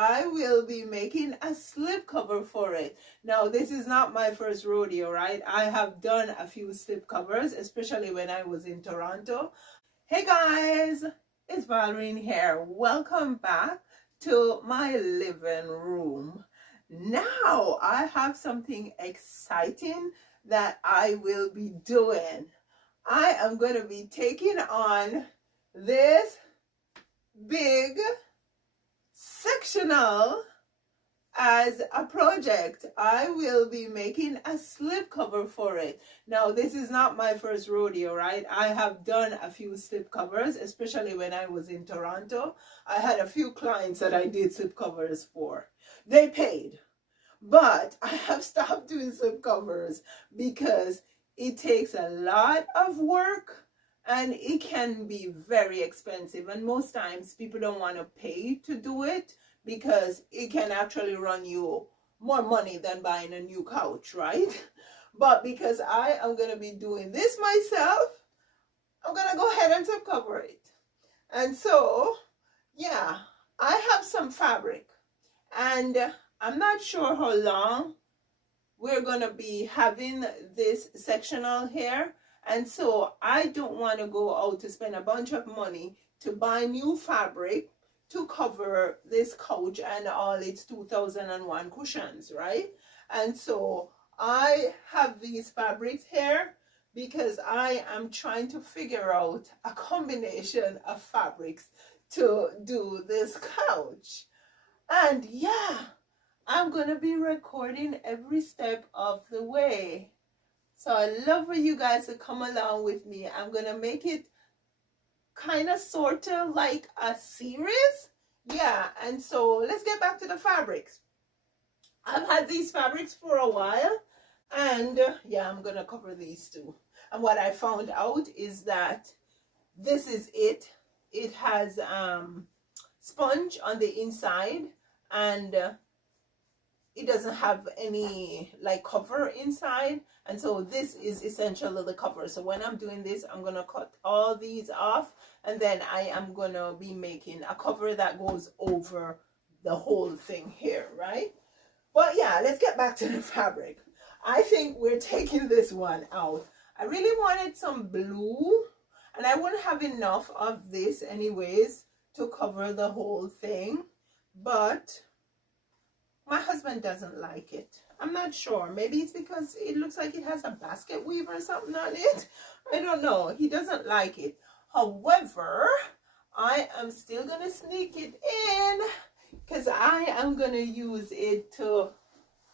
I will be making a slipcover for it. Now, this is not my first rodeo, right? I have done a few slipcovers, especially when I was in Toronto. Hey guys, it's Valerie here. Welcome back to my living room. Now, I have something exciting that I will be doing. I am going to be taking on this big sectional as a project. I will be making a slipcover for it. Now, this is not my first rodeo, right? I have done a few slipcovers, especially when I was in Toronto. I had a few clients that I did slipcovers for. They paid, but I have stopped doing slipcovers because it takes a lot of work and it can be very expensive. And most times people don't want to pay to do it because it can actually run you more money than buying a new couch, right? But because I am going to be doing this myself, I'm going to go ahead and subcover it. And so, yeah, I have some fabric and I'm not sure how long we're going to be having this sectional here. And so I don't want to go out to spend a bunch of money to buy new fabric to cover this couch and all its 2001 cushions, right? And so I have these fabrics here because I am trying to figure out a combination of fabrics to do this couch. And yeah, I'm going to be recording every step of the way. So I love for you guys to come along with me. I'm going to make it kind of sort of like a series. Yeah, and so let's get back to the fabrics. I've had these fabrics for a while, and yeah, I'm going to cover these too. And what I found out is that this is it. It has sponge on the inside, and it doesn't have any like cover inside, and so this is essentially the cover. So when I'm doing this, I'm gonna cut all these off, and then I am gonna be making a cover that goes over the whole thing here, right? But yeah, let's get back to the fabric. I think we're taking this one out. I really wanted some blue, and I wouldn't have enough of this anyways to cover the whole thing, but my husband doesn't like it. I'm not sure. Maybe it's because it looks like it has a basket weave or something on it. I don't know. He doesn't like it. However, I am still going to sneak it in because I am going to use it to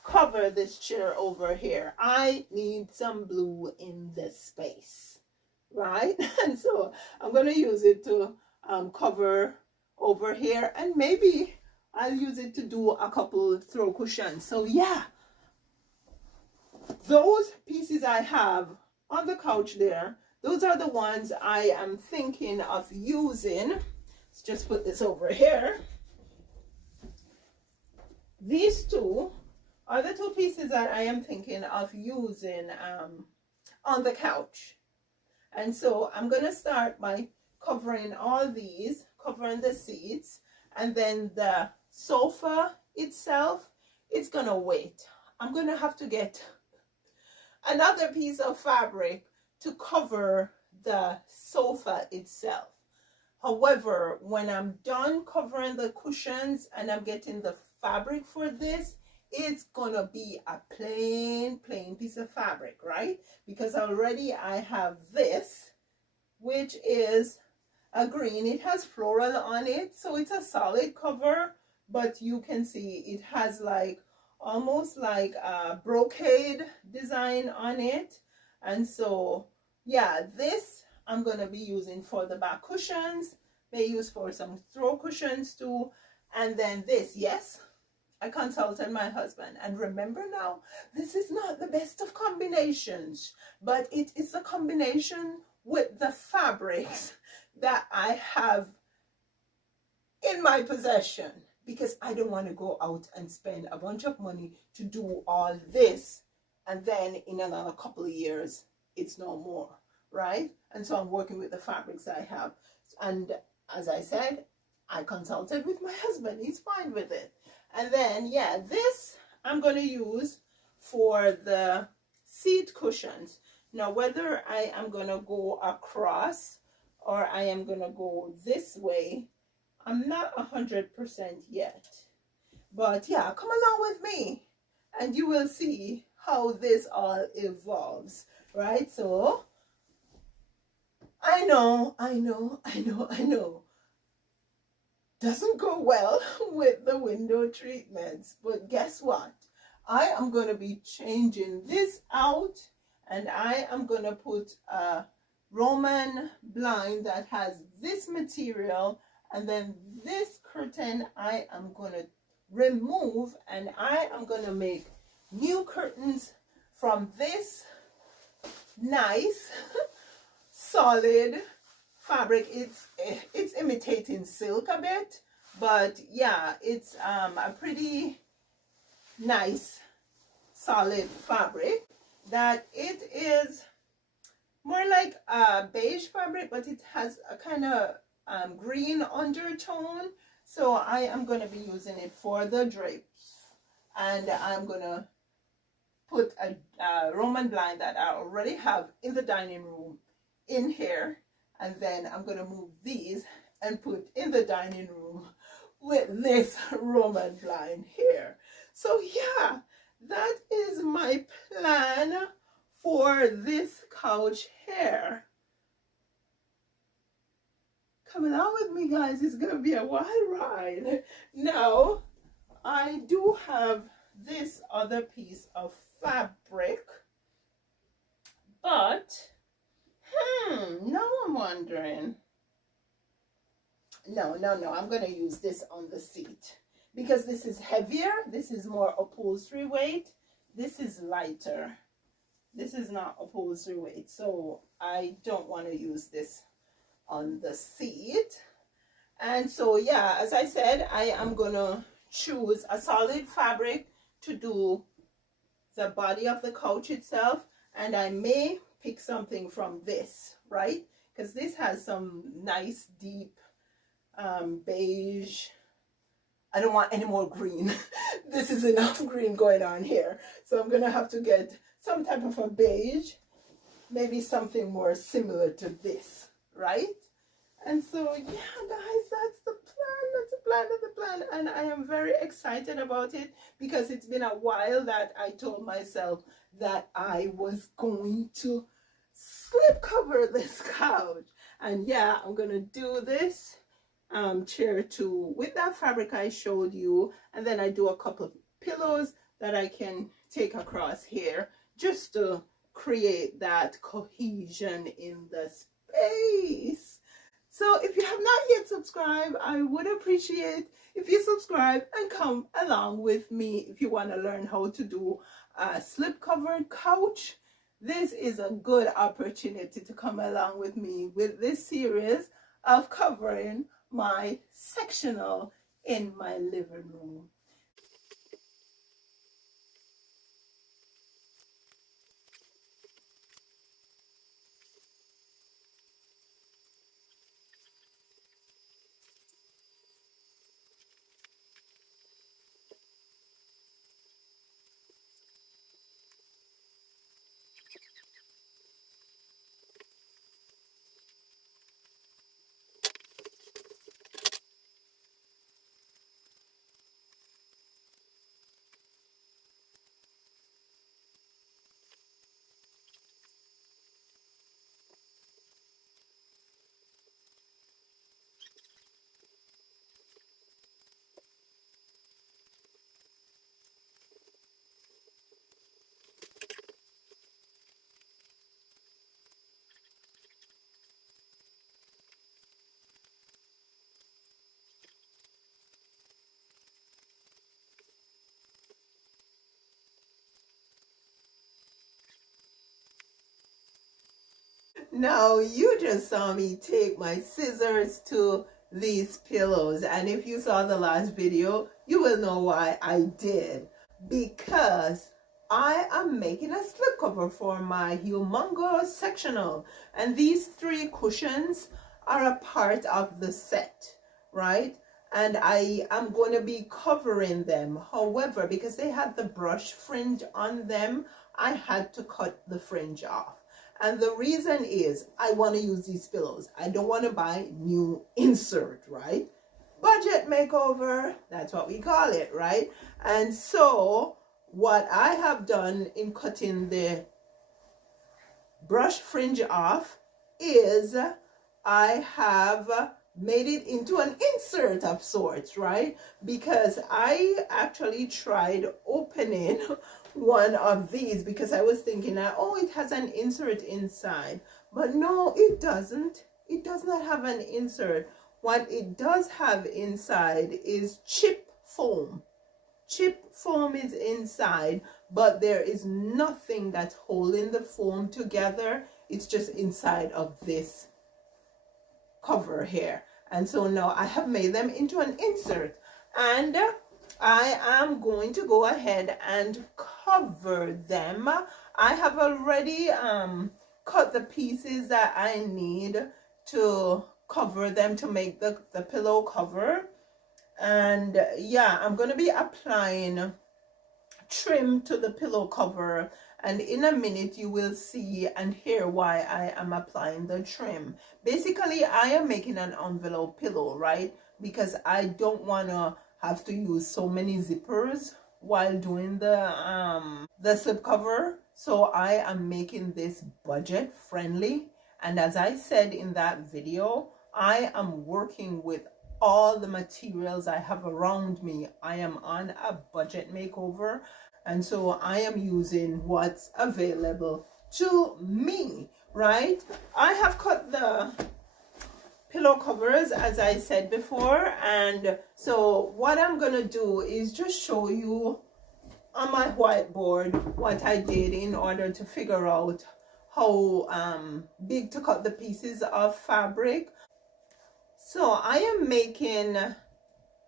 cover this chair over here. I need some blue in this space, right? And so I'm going to use it to cover over here, and maybe I'll use it to do a couple throw cushions. So yeah, those pieces I have on the couch there, those are the ones I am thinking of using. Let's just put this over here. These two are the two pieces that I am thinking of using on the couch. And so I'm going to start by covering all these, covering the seats, and then the sofa itself, it's gonna wait. I'm gonna have to get another piece of fabric to cover the sofa itself. However, when I'm done covering the cushions and I'm getting the fabric for this, it's gonna be a plain piece of fabric, right? Because already I have this, which is a green. It has floral on it, so it's a solid cover, but you can see it has like almost like a brocade design on it. And so yeah, this I'm going to be using for the back cushions, may use for some throw cushions too. And then this, yes, I consulted my husband, and remember now, this is not the best of combinations, but it is a combination with the fabrics that I have in my possession, because I don't want to go out and spend a bunch of money to do all this, and then in another couple of years it's no more, right? And so I'm working with the fabrics I have. And as I said, I consulted with my husband. He's fine with it. And then, yeah, this I'm going to use for the seat cushions. Now, whether I am going to go across or I am going to go this way, I'm not 100% yet. But yeah, come along with me and you will see how this all evolves, right? So, I know. Doesn't go well with the window treatments, but guess what? I am going to be changing this out, and I am going to put a Roman blind that has this material, and then this curtain I am going to remove, and I am going to make new curtains from this nice solid fabric. It's imitating silk a bit, but yeah, it's a pretty nice solid fabric that it is more like a beige fabric, but it has a kind of green undertone. So I am going to be using it for the drapes, and I'm going to put a Roman blind that I already have in the dining room in here, and then I'm going to move these and put in the dining room with this Roman blind here. So yeah, that is my plan for this couch here. Come along with me, guys. It's going to be a wild ride. Now, I do have this other piece of fabric, but now I'm wondering. No, I'm going to use this on the seat because this is heavier. This is more upholstery weight. This is lighter. This is not upholstery weight, so I don't want to use this on the seat. And so yeah, as I said, I am going to choose a solid fabric to do the body of the couch itself, and I may pick something from this, right? Because this has some nice deep beige. I don't want any more green. This is enough green going on here, so I'm gonna have to get some type of a beige, maybe something more similar to this, right? And so yeah, guys, that's the plan, and I am very excited about it because it's been a while that I told myself that I was going to slip cover this couch. And yeah, I'm gonna do this chair too with that fabric I showed you, and then I do a couple of pillows that I can take across here just to create that cohesion in the space. So if you have not yet subscribed, I would appreciate if you subscribe and come along with me if you want to learn how to do a slip covered couch. This is a good opportunity to come along with me with this series of covering my sectional in my living room. Now, you just saw me take my scissors to these pillows, and if you saw the last video, you will know why I did. Because I am making a slipcover for my humongous sectional, and these 3 cushions are a part of the set, right? and I am going to be covering them. However, because they had the brush fringe on them, I had to cut the fringe off. And the reason is I want to use these pillows. I don't want to buy new insert, right? Budget makeover, that's what we call it, right? And so what I have done in cutting the brush fringe off is I have made it into an insert of sorts, right? Because I actually tried opening one of these because I was thinking that, oh, it has an insert inside, but no, it doesn't. It does not have an insert. What it does have inside is chip foam. Chip foam is inside, but there is nothing that's holding the foam together. It's just inside of this cover here. And so now I have made them into an insert, and I am going to go ahead and cover them. I have already cut the pieces that I need to cover them to make the pillow cover. And yeah, I'm going to be applying trim to the pillow cover, and in a minute you will see and hear why I am applying the trim. Basically, I am making an envelope pillow, right? Because I don't want to have to use so many zippers while doing the slipcover. So I am making this budget friendly. And as I said in that video, I am working with all the materials I have around me. I am on a budget makeover, and so I am using what's available to me, right? I have cut the pillow covers, as I said before, and so what I'm gonna do is just show you on my whiteboard what I did in order to figure out how big to cut the pieces of fabric. So I am making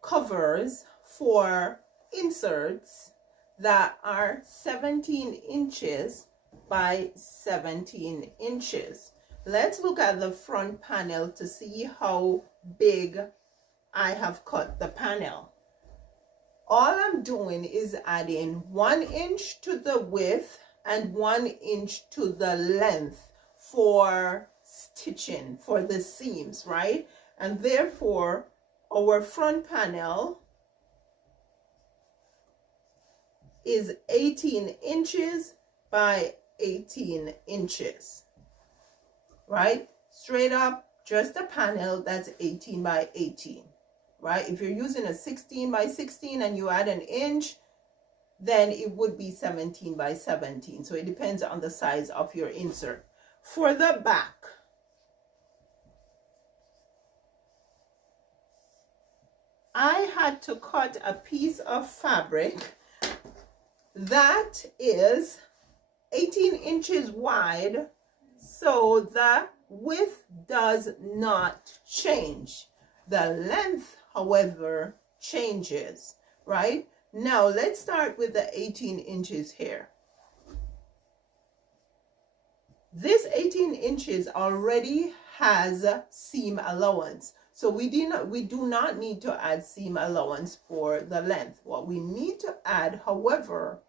covers for inserts that are 17 inches by 17 inches. Let's look at the front panel to see how big I have cut the panel. All I'm doing is adding 1 inch to the width and 1 inch to the length for stitching, for the seams, right? And therefore our front panel is 18 inches by 18 inches, right? Straight up, just a panel that's 18 by 18, right? If you're using a 16 by 16 and you add an inch, then it would be 17 by 17. So it depends on the size of your insert. For the back, I had to cut a piece of fabric that is 18 inches wide, so the width does not change. The length, however, changes, right? Now let's start with the 18 inches here. This 18 inches already has seam allowance. So we do not need to add seam allowance for the length. What we need to add, however,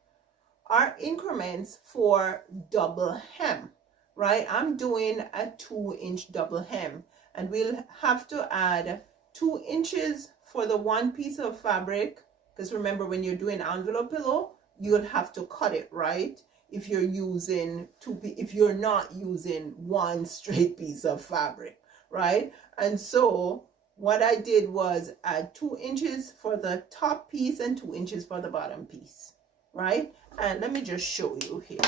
are increments for double hem, right? I'm doing a 2-inch double hem, and we'll have to add 2 inches for the one piece of fabric, because remember, when you're doing envelope pillow, you'll have to cut it, right? If you're using if you're not using one straight piece of fabric, right? And so what I did was add 2 inches for the top piece and 2 inches for the bottom piece, right? And let me just show you here.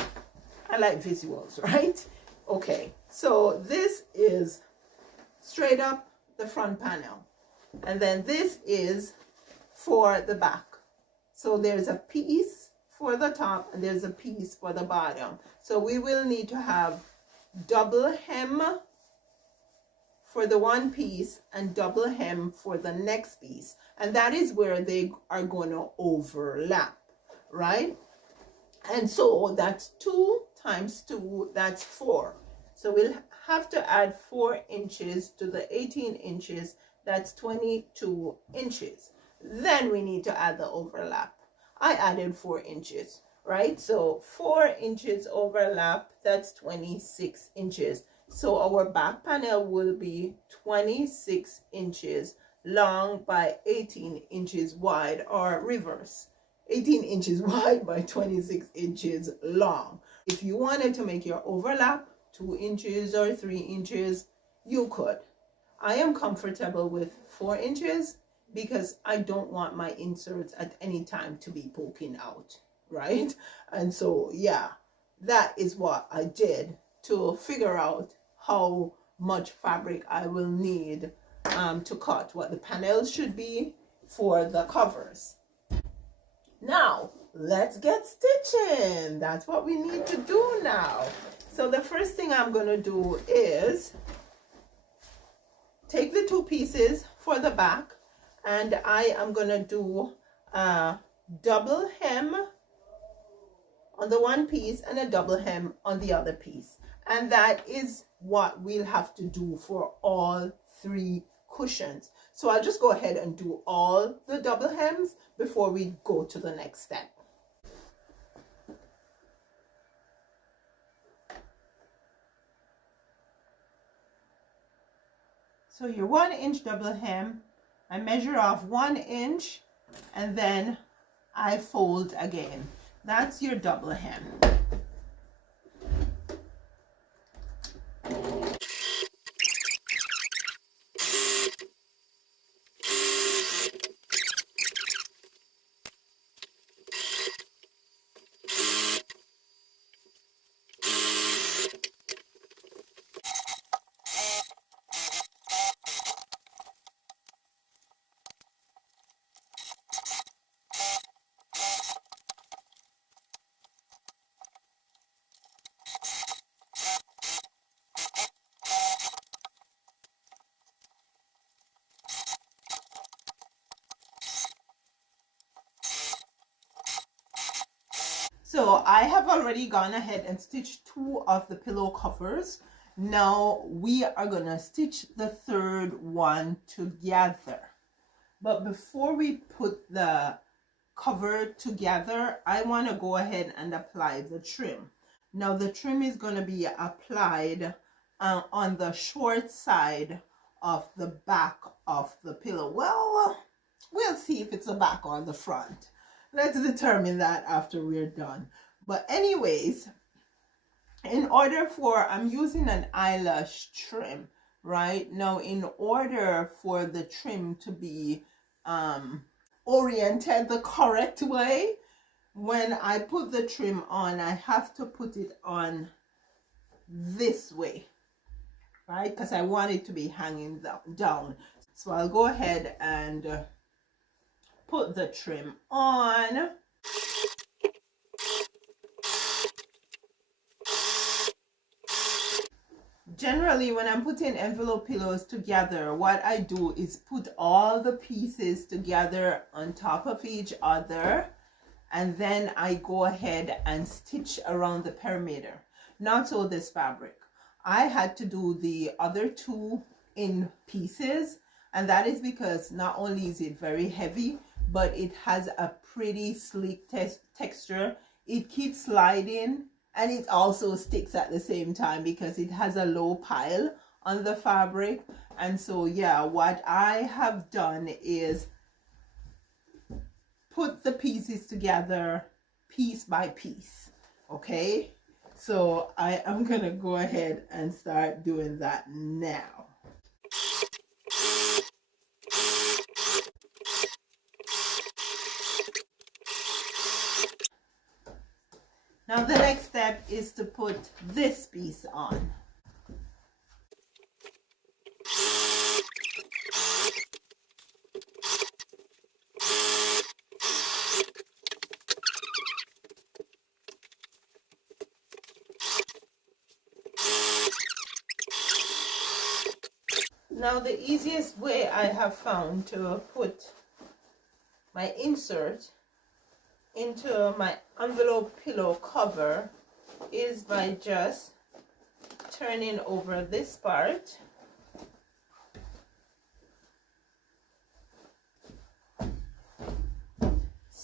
I like visuals, right? Okay, so this is straight up the front panel, and then this is for the back. So there's a piece for the top and there's a piece for the bottom. So we will need to have double hem for the one piece and double hem for the next piece, and that is where they are going to overlap, right? And so that's 2 times 2, that's 4. So we'll have to add 4 inches to the 18 inches That's 22 inches. Then we need to add the overlap. I added 4 inches, right? So 4 inches overlap, that's 26 inches. So our back panel will be 26 inches long by 18 inches wide, or reverse, 18 inches wide by 26 inches long. If you wanted to make your overlap 2 inches or 3 inches, you could. I am comfortable with 4 inches because I don't want my inserts at any time to be poking out, right? And so, yeah, that is what I did to figure out how much fabric I will need to cut, what the panels should be for the covers. Now, let's get stitching. That's what we need to do now. So the first thing I'm going to do is take the 2 pieces for the back, and I am going to do a double hem on the one piece and a double hem on the other piece. And that is what we'll have to do for all 3 cushions. So I'll just go ahead and do all the double hems before we go to the next step. So your 1 inch double hem, I measure off 1 inch and then I fold again. That's your double hem. So I have already gone ahead and stitched 2 of the pillow covers. Now we are going to stitch the 3rd one together. But before we put the cover together, I want to go ahead and apply the trim. Now the trim is going to be applied on the short side of the back of the pillow. Well, we'll see if it's the back or the front. Let's determine that after we're done. But anyways, in order for, I'm using an eyelash trim, right? Now, in order for the trim to be oriented the correct way, when I put the trim on, I have to put it on this way, right? Because I want it to be hanging down. So I'll go ahead and put the trim on. Generally, when I'm putting envelope pillows together, what I do is put all the pieces together on top of each other, and then I go ahead and stitch around the perimeter. Not so this fabric. I had to do the other 2 in pieces, and that is because not only is it very heavy, but it has a pretty sleek texture. It keeps sliding, and it also sticks at the same time because it has a low pile on the fabric. And so, yeah, what I have done is put the pieces together piece by piece. Okay, so I am gonna go ahead and start doing that now. Now the next step is to put this piece on. Now the easiest way I have found to put my insert into my envelope pillow cover is by just turning over this part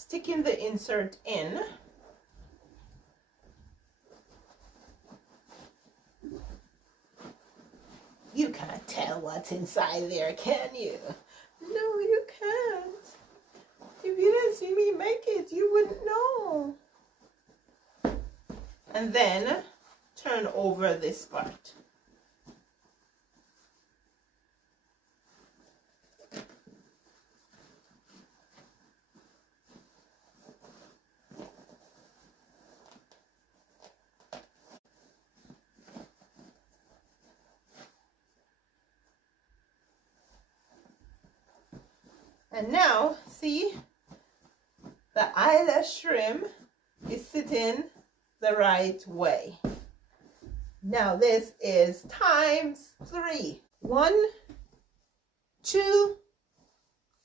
sticking the insert in. You can't tell what's inside there, can you? No, you can't. If you didn't see me make it, you wouldn't know. And then turn over this part. And now, see, the eyelash trim is sitting the right way. Now this is times 3. 1, 2,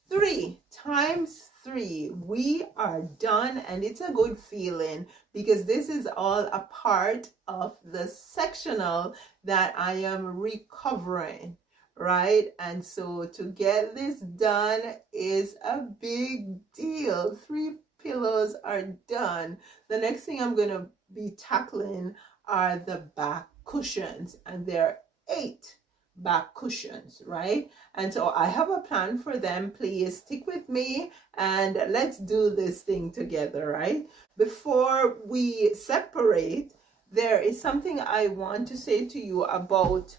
3 times 3. We are done, and it's a good feeling because this is all a part of the sectional that I am recovering, right? And so to get this done is a big deal. 3 pillows are done. The next thing I'm going to be tackling are the back cushions, and there are 8 back cushions, right? And so I have a plan for them. Please stick with me and let's do this thing together, right? Before we separate, there is something I want to say to you about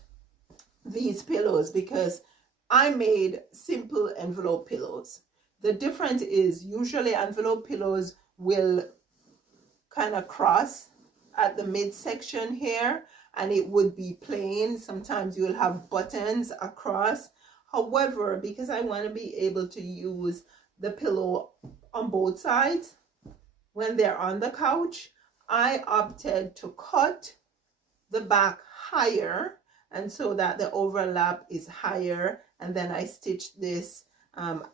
these pillows, because I made simple envelope pillows. The difference is usually envelope pillows will kind of cross at the midsection here, and it would be plain. Sometimes you'll have buttons across. However, because I want to be able to use the pillow on both sides when they're on the couch, I opted to cut the back higher, and so that the overlap is higher, and then I stitched this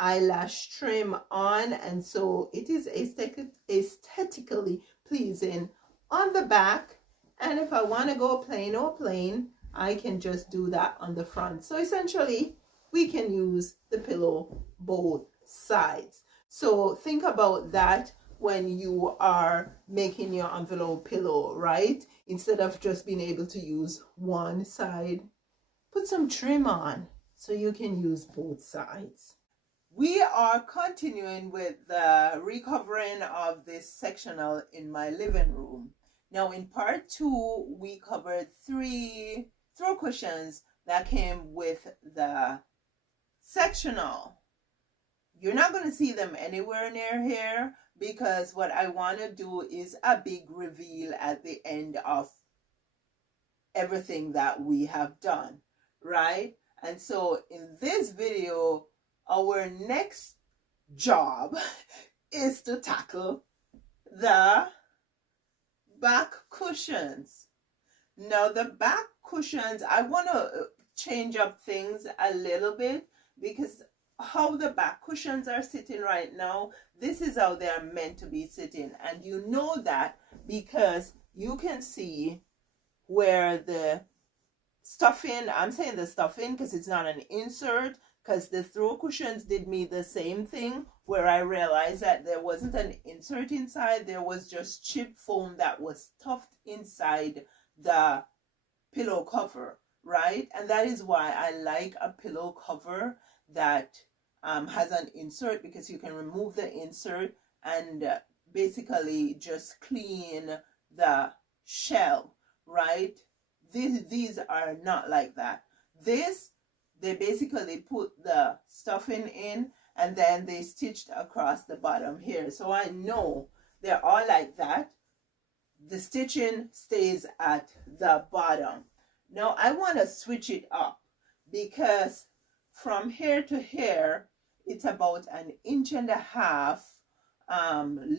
eyelash trim on, and so it is aesthetically pleasing on the back. And if I want to go plain or plain, I can just do that on the front. So essentially we can use the pillow both sides. So think about that when you are making your envelope pillow, right? Instead of just being able to use one side, put some trim on so you can use both sides. We are continuing with the recovering of this sectional in my living room. Now in part 2, we covered 3 throw cushions that came with the sectional. You're not going to see them anywhere near here because what I want to do is a big reveal at the end of everything that we have done, right? And so in this video, our next job is to tackle the back cushions. Now the back cushions, I want to change up things a little bit, because how the back cushions are sitting right now, this is how they are meant to be sitting. And you know that because you can see where the stuffing, I'm saying the stuffing because it's not an insert, because the throw cushions did me the same thing, where I realized that there wasn't an insert inside, there was just chip foam that was stuffed inside the pillow cover, right? And that is why I like a pillow cover that has an insert, because you can remove the insert and basically just clean the shell, right? These are not like that. This, they basically put the stuffing in and then they stitched across the bottom here. So I know they're all like that. The stitching stays at the bottom. Now I want to switch it up, because from here to here, it's about 1.5 inches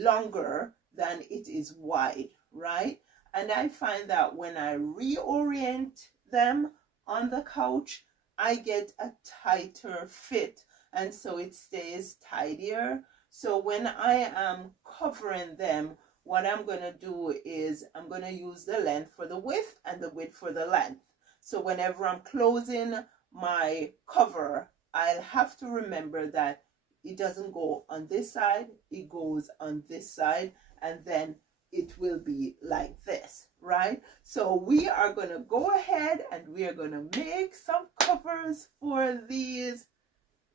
longer than it is wide, right? And I find that when I reorient them on the couch, I get a tighter fit, and so it stays tidier. So when I am covering them, what I'm going to do is I'm going to use the length for the width and the width for the length. So whenever I'm closing my cover, I'll have to remember that it doesn't go on this side, it goes on this side, and then it will be like this, right? So we are going to go ahead and we are going to make some covers for these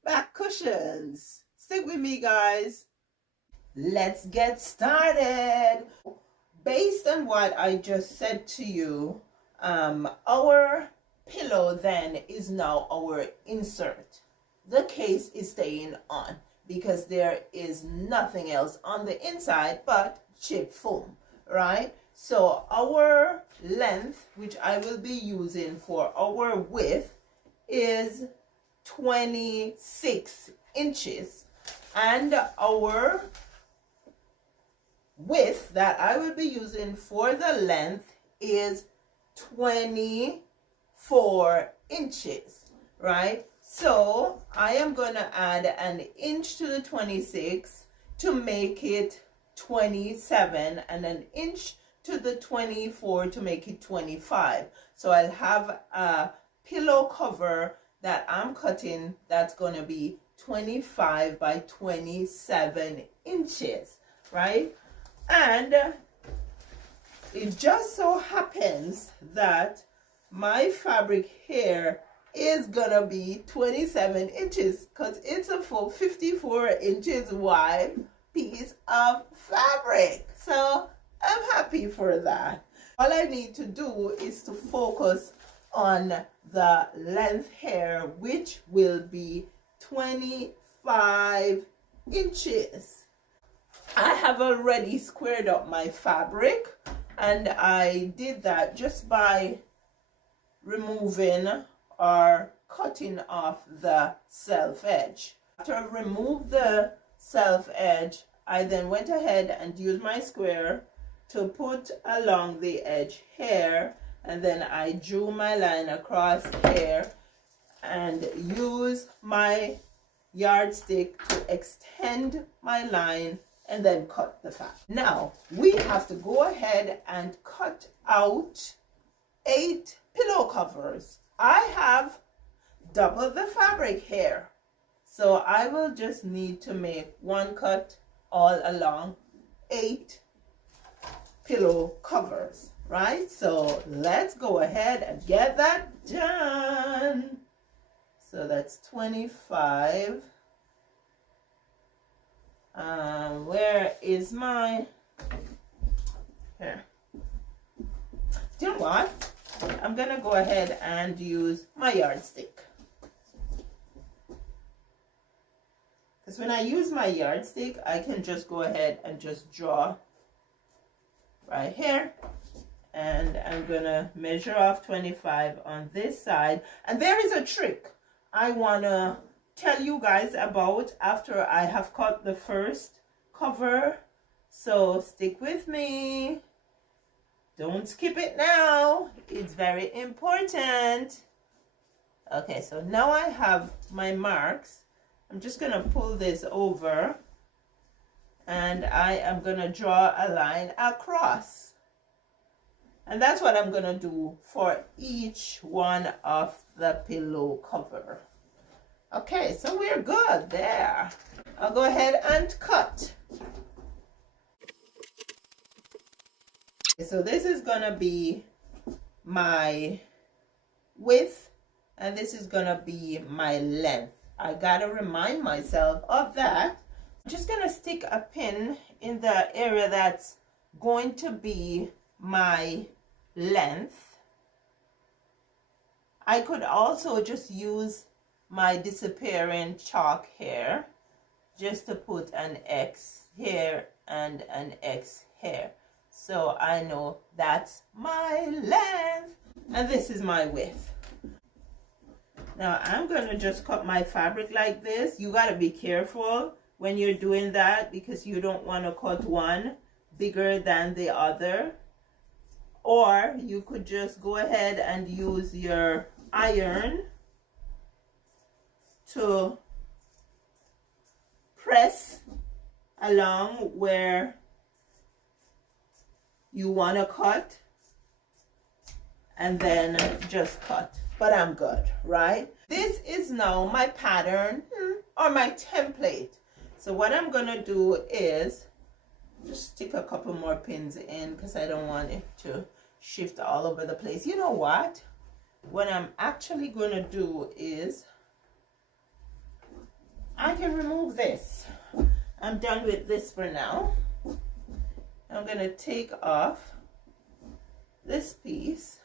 back cushions. Stick with me, guys. Let's get started. Based on what I just said to you, our pillow then is now our insert. The case is staying on because there is nothing else on the inside but chip foam, right? So our length, which I will be using for our width, is 26 inches, and our width that I will be using for the length is 24 inches, right? So I am going to add an inch to the 26 to make it 27, and an inch to the 24 to make it 25. So I'll have a pillow cover that I'm cutting that's going to be 25 by 27 inches, right? And it just so happens that my fabric here is gonna be 27 inches because it's a full 54 inches wide piece of fabric. So I'm happy for that. All I need to do is to focus on the length here, which will be 25 inches. I have already squared up my fabric, and I did that just by removing or cutting off the self edge. After I removed the self edge, I then went ahead and used my square to put along the edge here, and then I drew my line across here and used my yardstick to extend my line and then cut the fabric. Now we have to go ahead and cut out 8 pillow covers. I have double the fabric here, so I will just need to make one cut all along 8 pillow covers, right? So let's go ahead and get that done. So that's 25. Where is my, here. Do you know what? I'm gonna go ahead and use my yardstick. Because when I use my yardstick, I can just go ahead and just draw right here. And I'm gonna measure off 25 on this side. And there is a trick I wanna tell you guys about after I have cut the first cover. So stick with me. Don't skip it now. It's very important. Okay, so now I have my marks. I'm just gonna pull this over and I am gonna draw a line across. And that's what I'm gonna do for each one of the pillow cover. Okay, so we're good there. I'll go ahead and cut. So this is gonna be my width and this is gonna be my length. I gotta remind myself of that. I'm just gonna stick a pin in the area that's going to be my length. I could also just use my disappearing chalk here just to put an X here and an X here. So I know that's my length and this is my width. Now I'm going to just cut my fabric like this. You got to be careful when you're doing that because you don't want to cut one bigger than the other. Or you could just go ahead and use your iron to press along where you want to cut and then just cut. But I'm good, right? This is now my pattern or my template. So what I'm gonna do is just stick a couple more pins in because I don't want it to shift all over the place. You know what? What I'm actually gonna do is I can remove this. I'm done with this for now. I'm gonna take off this piece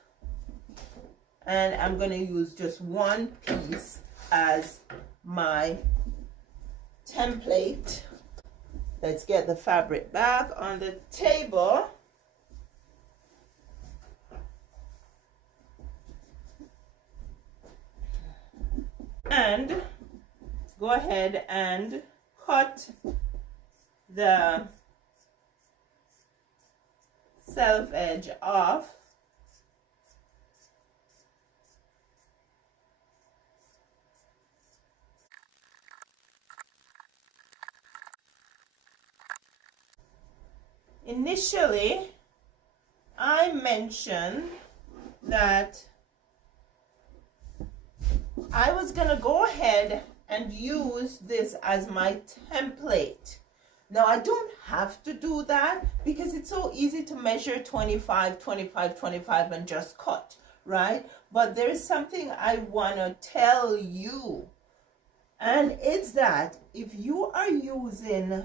and I'm gonna use just one piece as my template. Let's get the fabric back on the table. And go ahead and cut the self edge off. Initially, I mentioned that I was gonna go ahead and use this as my template. Now I don't have to do that because it's so easy to measure 25, 25, 25 and just cut, right? But there's something I wanna tell you, and it's that if you are using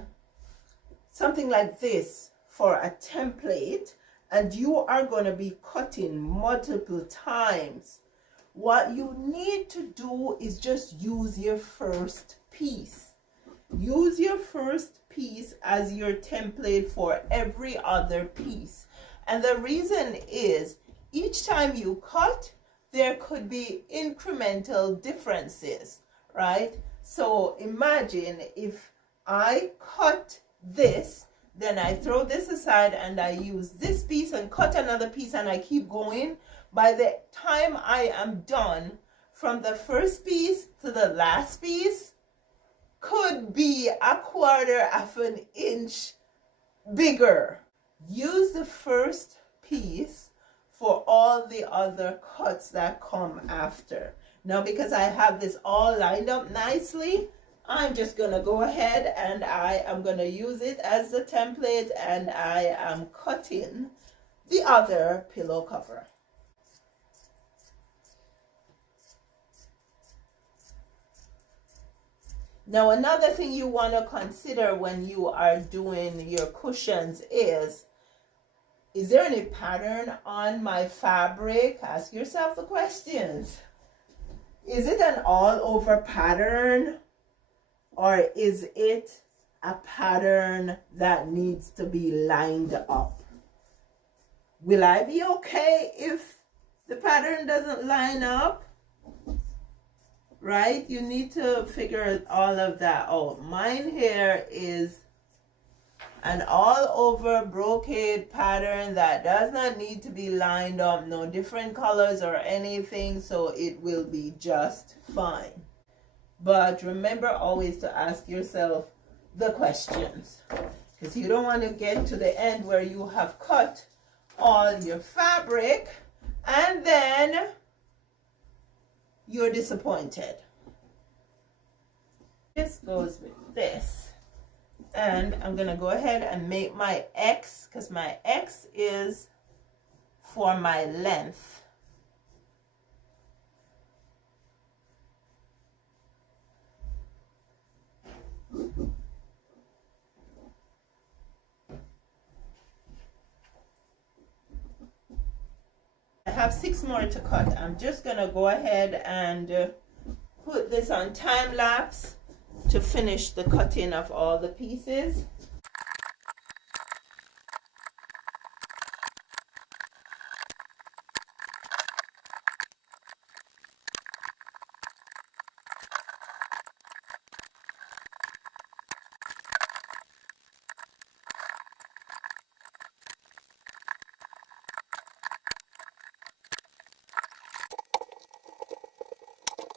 something like this for a template and you are going to be cutting multiple times, what you need to do is just use your first piece. Use your first piece as your template for every other piece. And the reason is each time you cut, there could be incremental differences, right? So imagine if I cut this, then I throw this aside and I use this piece and cut another piece and I keep going. By the time I am done, from the first piece to the last piece could be a quarter of an inch bigger. Use the first piece for all the other cuts that come after. Now, because I have this all lined up nicely, I'm just gonna go ahead and I am gonna use it as the template, and I am cutting the other pillow cover. Now, another thing you want to consider when you are doing your cushions is there any pattern on my fabric? Ask yourself the questions. Is it an all over pattern? Or is it a pattern that needs to be lined up? Will I be okay if the pattern doesn't line up? Right? You need to figure all of that out. Mine here is an all over brocade pattern that does not need to be lined up. No different colors or anything. So it will be just fine. But remember always to ask yourself the questions, because you don't want to get to the end where you have cut all your fabric and then you're disappointed. This goes with this. And I'm going to go ahead and make my X, because my X is for my length. I have 6 more to cut. I'm just gonna go ahead and put this on time lapse to finish the cutting of all the pieces.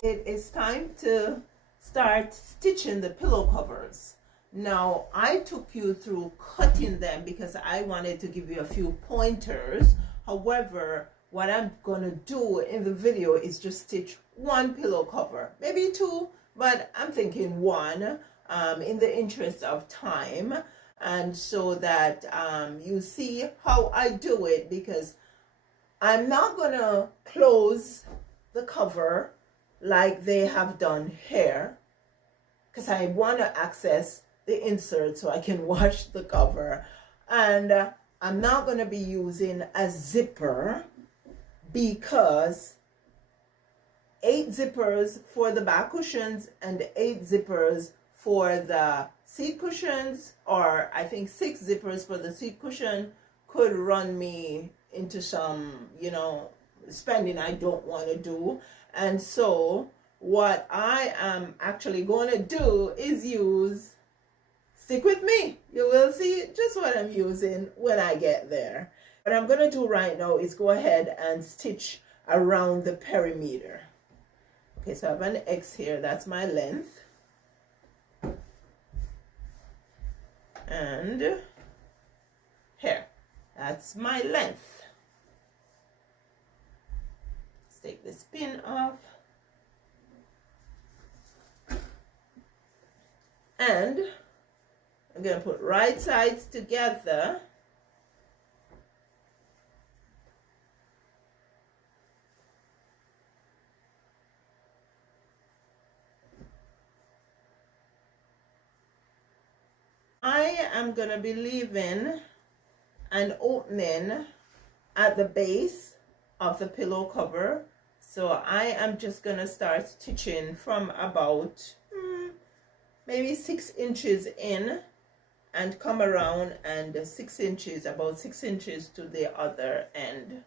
It is time to start stitching the pillow covers. Now, I took you through cutting them because I wanted to give you a few pointers. However, what I'm going to do in the video is just stitch one pillow cover, maybe two, but I'm thinking one, in the interest of time, and so that you see how I do it, because I'm not gonna close the cover like they have done here, because I want to access the insert so I can wash the cover. And I'm not going to be using a zipper, because 8 zippers for the back cushions and 8 zippers for the seat cushions, or I think 6 zippers for the seat cushion, could run me into some, spending I don't want to do. And so what I am actually going to do is stick with me. You will see just what I'm using when I get there. What I'm going to do right now is go ahead and stitch around the perimeter. Okay, so I have an X here, that's my length. And here, that's my length. Let's take this pin off. And I'm going to put right sides together. I am going to be leaving an opening at the base of the pillow cover. So I am just going to start stitching from about maybe 6 inches in and come around and 6 inches, about 6 inches to the other end.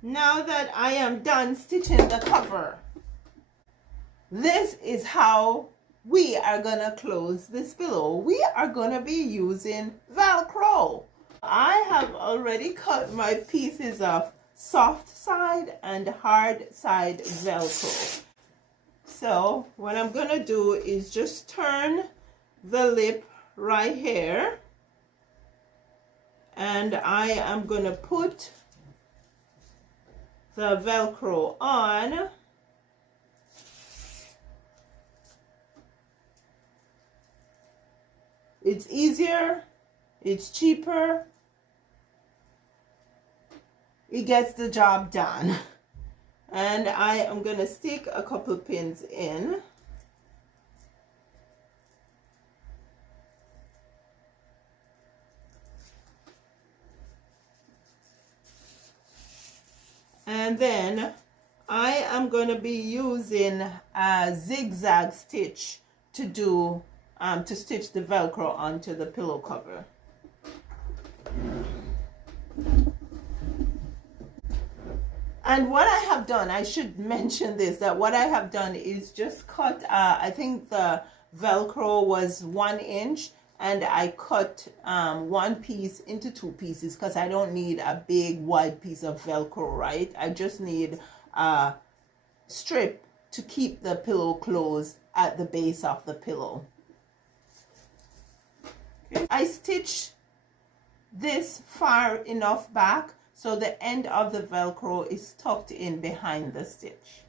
Now that I am done stitching the cover, this is how we are going to close this pillow. We are going to be using Velcro. I have already cut my pieces of soft side and hard side Velcro. So what I'm going to do is just turn the lip right here, and I am going to put the Velcro on. It's easier, it's cheaper, it gets the job done. And I am going to stick a couple pins in. And then I am going to be using a zigzag stitch to do to stitch the Velcro onto the pillow cover. And what I have done, I should mention this, that what I have done is just cut, I think the Velcro was 1 inch, and I cut one piece into 2 pieces because I don't need a big wide piece of Velcro, right? I just need a strip to keep the pillow closed at the base of the pillow. Okay. I stitch this far enough back so the end of the Velcro is tucked in behind the stitch.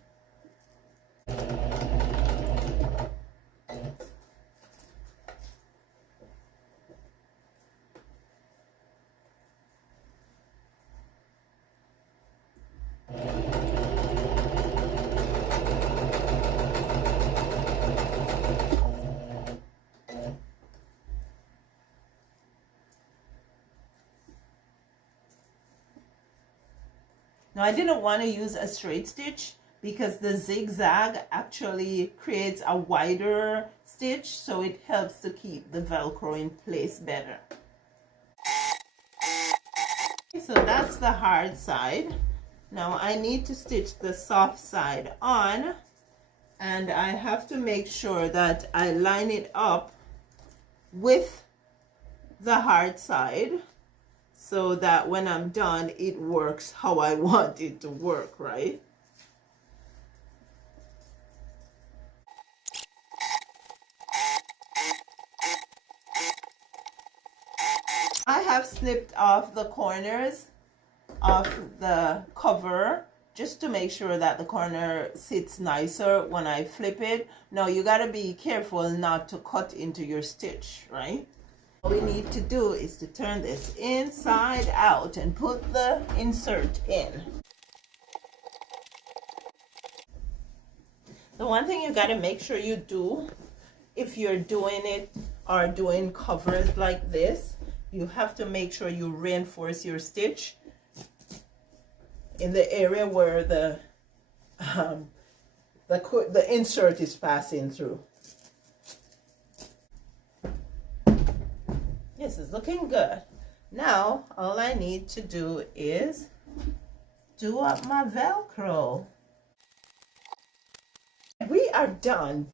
Now I didn't want to use a straight stitch because the zigzag actually creates a wider stitch, so it helps to keep the Velcro in place better. So that's the hard side. Now I need to stitch the soft side on, and I have to make sure that I line it up with the hard side so that when I'm done it works how I want it to work, right? I have snipped off the corners of the cover just to make sure that the corner sits nicer when I flip it. Now you got to be careful not to cut into your stitch, right? All we need to do is to turn this inside out and put the insert in. The one thing you got to make sure you do if you're doing it or doing covers like this, you have to make sure you reinforce your stitch in the area where the insert is passing through. This is looking good. Now all I need to do is do up my Velcro. We are done.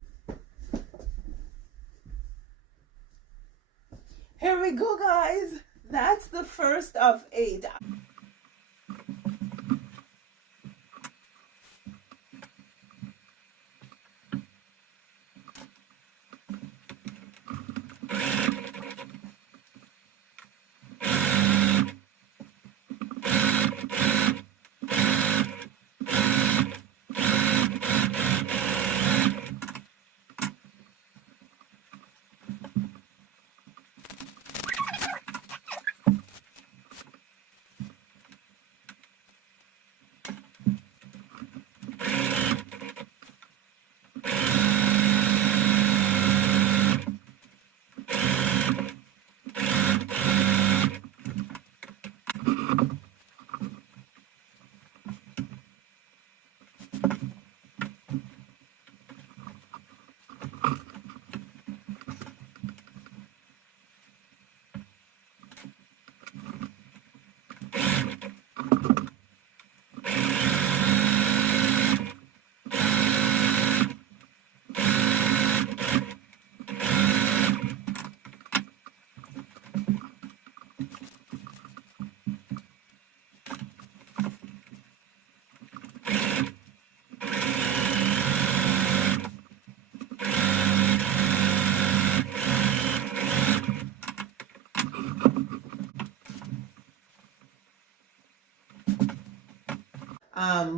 Here we go, guys. That's the first of 8.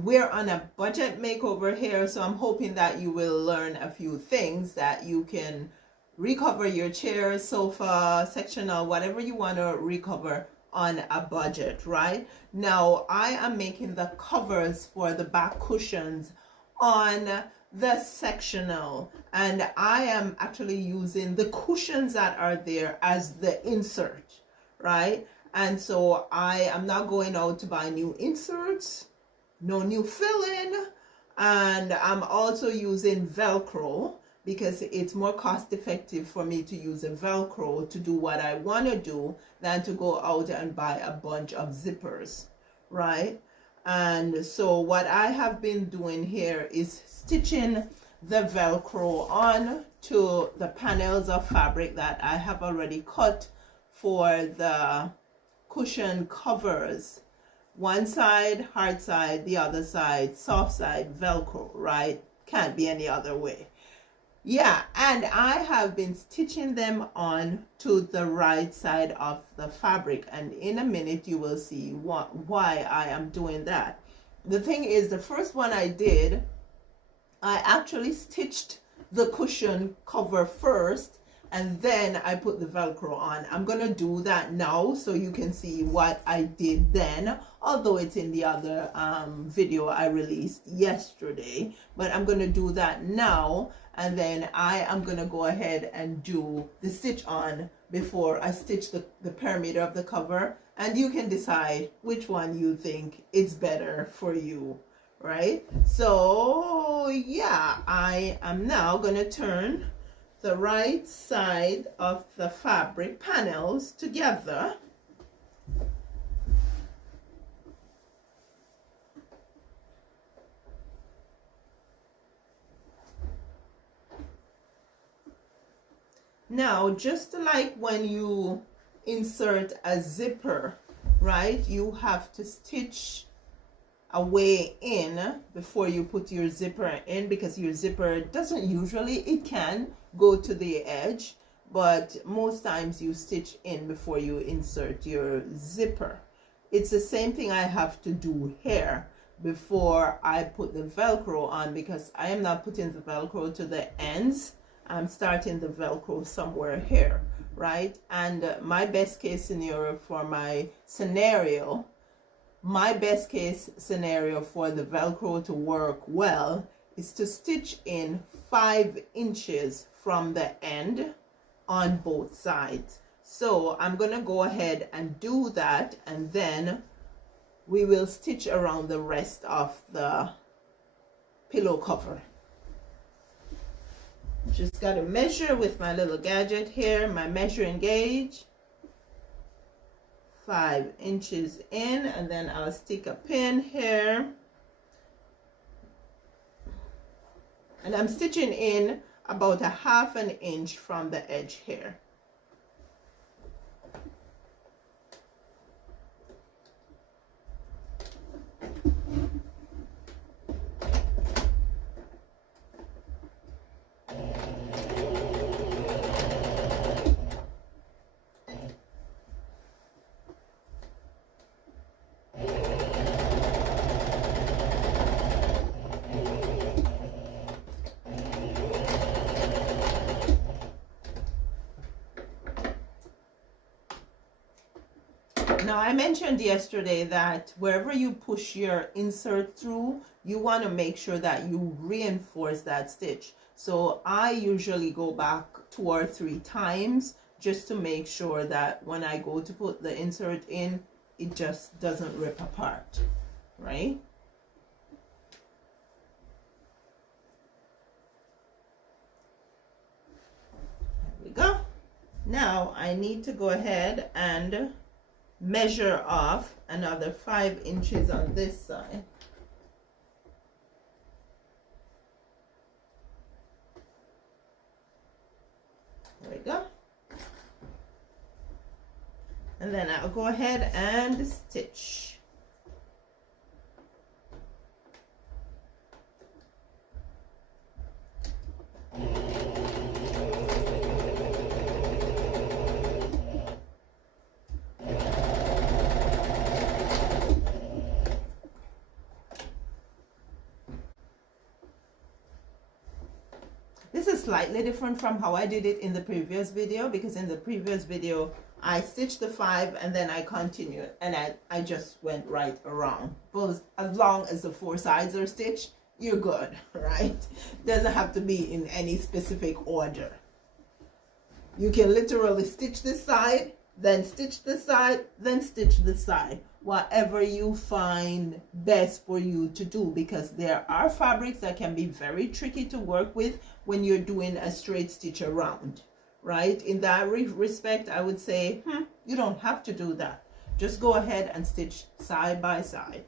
We're on a budget makeover here, so I'm hoping that you will learn a few things that you can recover your chair, sofa, sectional, whatever you want to recover on a budget, right? Now I am making the covers for the back cushions on the sectional, and I am actually using the cushions that are there as the insert, right? And so I am not going out to buy new inserts, no new filling, and I'm also using Velcro because it's more cost effective for me to use a Velcro to do what I want to do than to go out and buy a bunch of zippers, right? And so what I have been doing here is stitching the Velcro on to the panels of fabric that I have already cut for the cushion covers. One side, hard side, the other side, soft side, Velcro, right? Can't be any other way. Yeah, and I have been stitching them on to the right side of the fabric, and in a minute you will see why I am doing that. The thing is, the first one I did, I actually stitched the cushion cover first, and then I put the Velcro on. I'm gonna do that now so you can see what I did then, although it's in the other video I released yesterday, but I'm gonna do that now, and then I am gonna go ahead and do the stitch on before I stitch the perimeter of the cover, and you can decide which one you think is better for you, right? So yeah, I am now gonna turn the right side of the fabric panels together. Now, just like when you insert a zipper, right, you have to stitch a way in before you put your zipper in, because your zipper doesn't usually, it can go to the edge, but most times you stitch in before you insert your zipper. It's the same thing I have to do here before I put the Velcro on, because I am not putting the Velcro to the ends. I'm starting the Velcro somewhere here, right? And my best case scenario for my scenario, my best case scenario for the Velcro to work well is to stitch in 5 inches from the end on both sides. So I'm gonna go ahead and do that, and then we will stitch around the rest of the pillow cover. Just got to measure with my little gadget here, my measuring gauge. 5 inches in, and then I'll stick a pin here. And I'm stitching in about 1/2 inch from the edge here. Now, I mentioned yesterday that wherever you push your insert through, you want to make sure that you reinforce that stitch. So I usually go back 2 or 3 times just to make sure that when I go to put the insert in, it just doesn't rip apart, right? There we go. Now I need to go ahead and measure off another 5 inches on this side. There we go. And then I'll go ahead and stitch. This is slightly different from how I did it in the previous video, because in the previous video I stitched the 5 and then I continued, and I just went right around. But as long as the 4 sides are stitched, you're good, right? Doesn't have to be in any specific order. You can literally stitch this side, then stitch this side, then stitch this side. Whatever you find best for you to do, because there are fabrics that can be very tricky to work with when you're doing a straight stitch around, right? In that respect, I would say, you don't have to do that. Just go ahead and stitch side by side.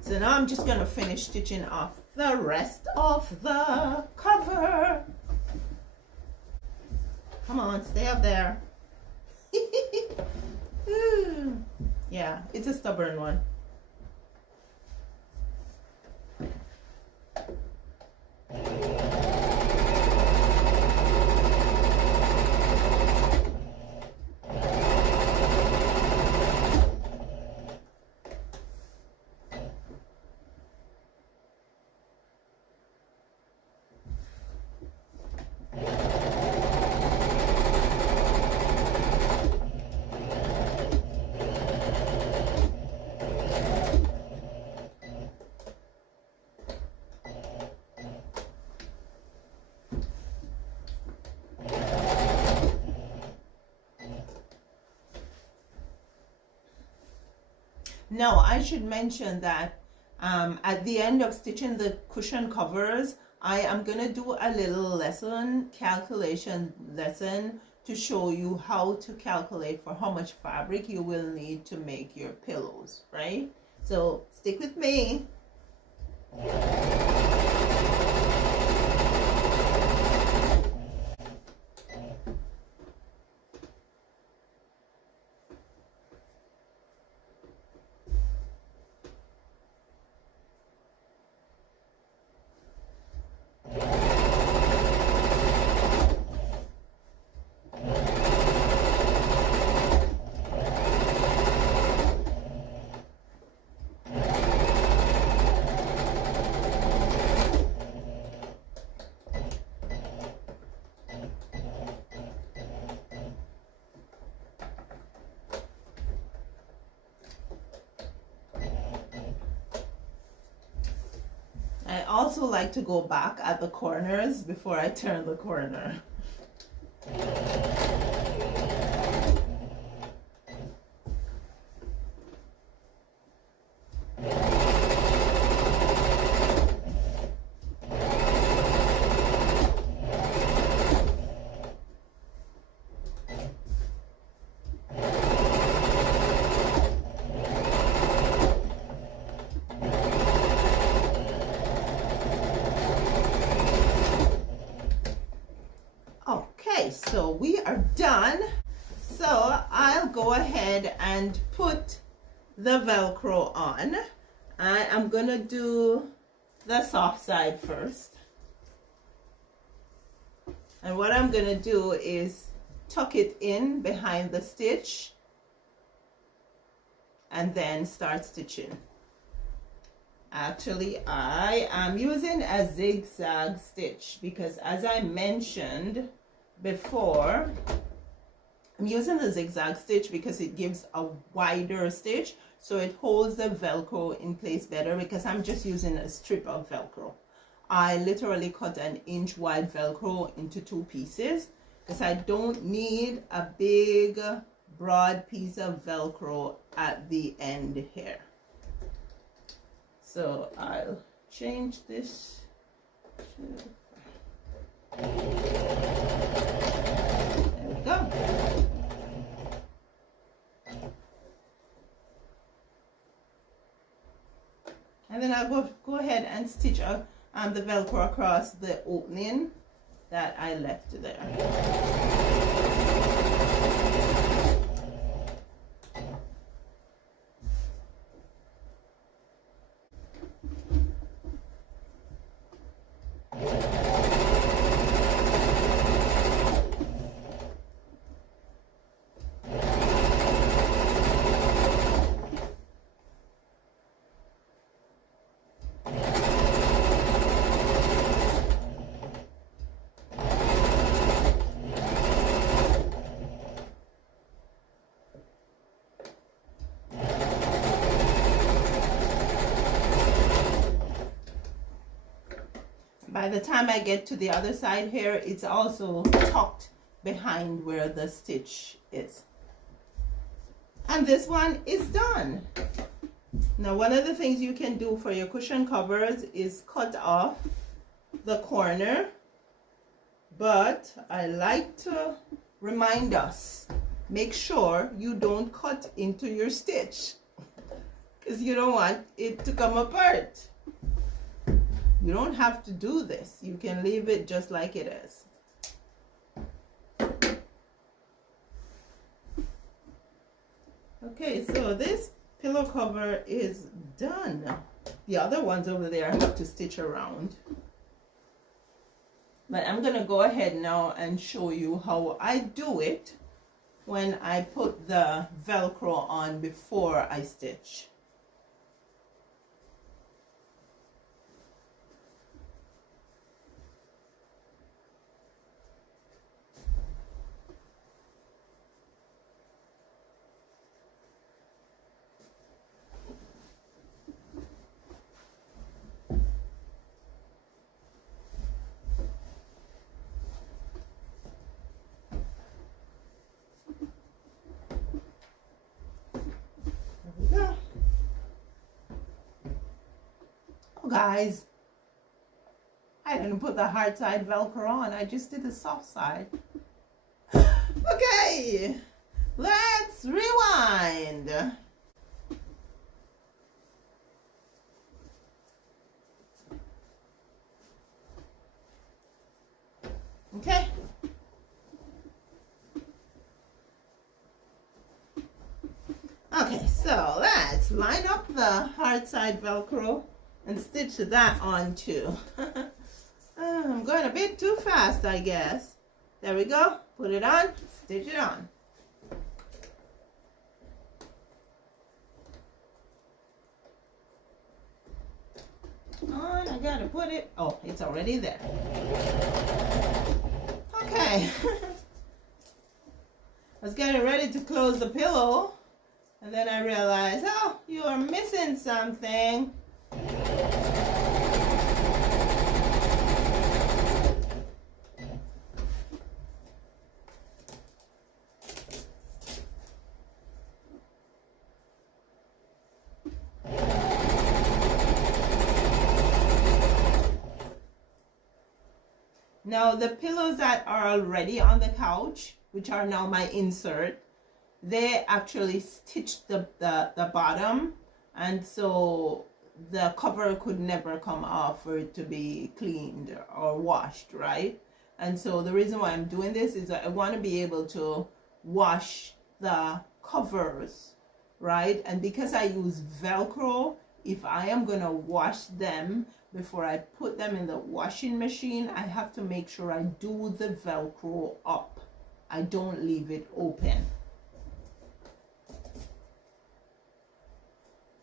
So now I'm just going to finish stitching off the rest of the cover. Come on, stay up there. Yeah, it's a stubborn one. Now, I should mention that at the end of stitching the cushion covers, I am going to do a little calculation lesson to show you how to calculate for how much fabric you will need to make your pillows, right? So stick with me. I also like to go back at the corners before I turn the corner. So we are done. So I'll go ahead and put the Velcro on. I am gonna do the soft side first. And what I'm gonna do is tuck it in behind the stitch and then start stitching. Actually, I am using a zigzag stitch because, as I mentioned before, I'm using the zigzag stitch because it gives a wider stitch, so it holds the Velcro in place better, because I'm just using a strip of Velcro. I literally cut an inch wide Velcro into 2 pieces because I don't need a big broad piece of Velcro at the end here. So I'll change this to... There we go. And then I'll go ahead and stitch the Velcro across the opening that I left there. By the time I get to the other side here, it's also tucked behind where the stitch is. And this one is done. Now, one of the things you can do for your cushion covers is cut off the corner, but I like to remind us, make sure you don't cut into your stitch, because you don't want it to come apart. You don't have to do this. You can leave it just like it is. Okay, so this pillow cover is done. The other ones over there I have to stitch around. But I'm going to go ahead now and show you how I do it when I put the Velcro on before I stitch. There we go. guys, I didn't put the hard side Velcro on. I just did the soft side. Okay, let's rewind. Okay. Okay, so let's line up the hard side Velcro and stitch that on too. I'm going a bit too fast, I guess. There we go. Put it on, stitch it on. I gotta put it. Oh, it's already there. Okay. I was getting ready to close the pillow, and then I realized, oh, you are missing something. Now the pillows that are already on the couch, which are now my insert, they actually stitched the bottom, and so the cover could never come off for it to be cleaned or washed, right? And so the reason why I'm doing this is that I want to be able to wash the covers, right? And because I use Velcro, if I am going to wash them before I put them in the washing machine, I have to make sure I do the Velcro up. I don't leave it open,